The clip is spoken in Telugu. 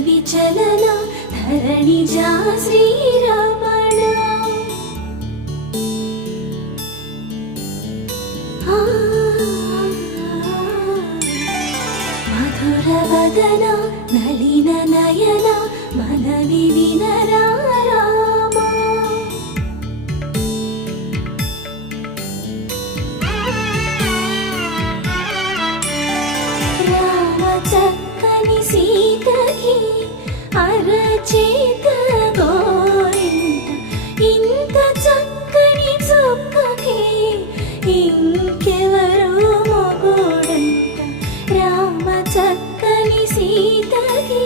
విచలన ధరణిజా శ్రీరమణ మధుర వదన నళిన నయన మనవి వినరా రామా రామ చక్కని సీతకి అరచేత గోరింట ఇంత చక్కని చుక్కకి ఇంకెవరు మొగుడంట రామ చక్కని సీతకి